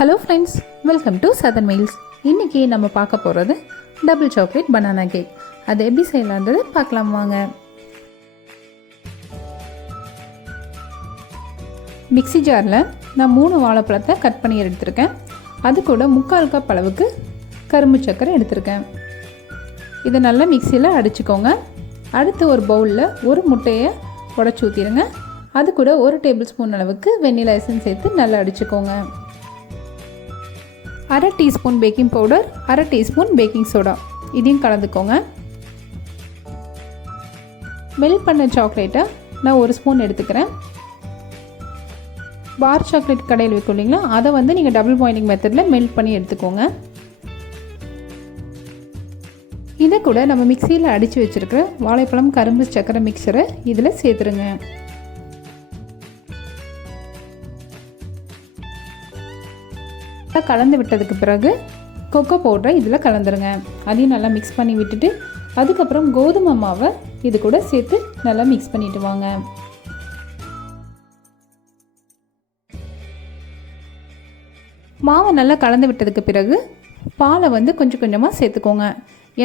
Hello friends, welcome to Sathan meals. இன்றைக்கி நம்ம பார்க்க போகிறது டபுள் சாக்லேட் பனானா கேக். அது எப்படி செய்யலான்றது பார்க்கலாம் வாங்க. மிக்ஸி ஜாரில் நான் 3 வாழைப்பழத்தை கட் பண்ணி எடுத்துருக்கேன். அது கூட 3/4 கப் அளவுக்கு கரும்பு சர்க்கரை எடுத்திருக்கேன். இதை நல்லா மிக்சியில் அடிச்சுக்கோங்க. அடுத்து ஒரு பவுலில் ஒரு முட்டையை உடச்சி ஊற்றிடுங்க. அது கூட 1 டேபிள் ஸ்பூன் அளவுக்கு வெண்ணிலா எசன்ஸ் சேர்த்து நல்லா அடிச்சுக்கோங்க. 1/2 teaspoon baking powder, 1/2 teaspoon baking soda இதையும் கலந்துக்கோங்க. மெல்ட் பண்ண சாக்லேட்டை நான் 1 ஸ்பூன் எடுத்துக்கிறேன். பார் சாக்லேட் கடையில் வைக்கும் இல்லைங்களா, அதை நீங்கள் டபுள் பாயிலிங் மெத்தடில் மெல்ட் பண்ணி எடுத்துக்கோங்க. இதை கூட நம்ம மிக்சியில் அடித்து வச்சுருக்கிற வாழைப்பழம் கரும்பு சர்க்கரை மிக்சரை இதில் சேர்த்துருங்க. கலந்து விட்டதுக்கு பிறகு கொக்கோ பவுடரை இதில் கலந்துருங்க. அதையும் நல்லா மிக்ஸ் பண்ணி விட்டுட்டு அதுக்கப்புறம் கோதுமை மாவை இது கூட சேர்த்து நல்லா மிக்ஸ் பண்ணிட்டு வாங்க. மாவை நல்லா கலந்து விட்டதுக்கு பிறகு பாலை கொஞ்சம் கொஞ்சமாக சேர்த்துக்கோங்க.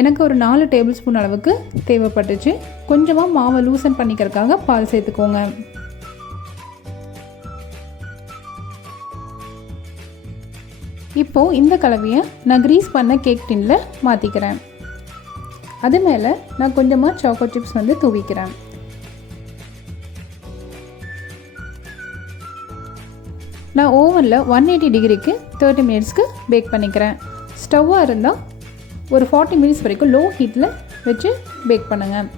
எனக்கு ஒரு 4 டேபிள் ஸ்பூன் அளவுக்கு தேவைப்பட்டுச்சு. கொஞ்சமாக மாவை லூசன் பண்ணிக்கிறதுக்காக பால் சேர்த்துக்கோங்க. இப்போது இந்த கலவையை நான் க்ரீஸ் பண்ண கேக் டின்னில் மாற்றிக்கிறேன். அது மேலே நான் கொஞ்சமாக சாக்கோ சிப்ஸ் தூவிக்கிறேன். நான் ஓவனில் 180 டிகிரிக்கு 30 மினிட்ஸ்க்கு பேக் பண்ணிக்கிறேன். ஸ்டவ்வாக இருந்தால் ஒரு 40 மினிட்ஸ் வரைக்கும் லோ ஹீட்டில் வச்சு பேக் பண்ணுங்கள்.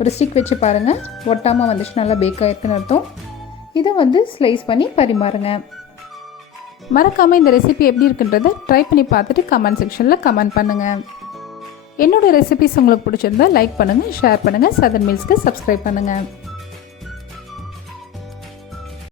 ஒரு ஸ்டிக் வச்சு பாருங்கள், ஒட்டாமல் வந்துச்சு, நல்லா பேக் ஆகிருக்குன்னு அர்த்தம். இதை ஸ்லைஸ் பண்ணி பரிமாறுங்க. மறக்காமல் இந்த ரெசிபி எப்படி இருக்குன்றதை ட்ரை பண்ணி பார்த்துட்டு கமெண்ட் செக்ஷனில் கமெண்ட் பண்ணுங்கள். என்னோடய ரெசிபிஸ் உங்களுக்கு பிடிச்சிருந்தா லைக் பண்ணுங்கள், ஷேர் பண்ணுங்கள், சதன் மீல்ஸ்க்கு சப்ஸ்கிரைப் பண்ணுங்கள்.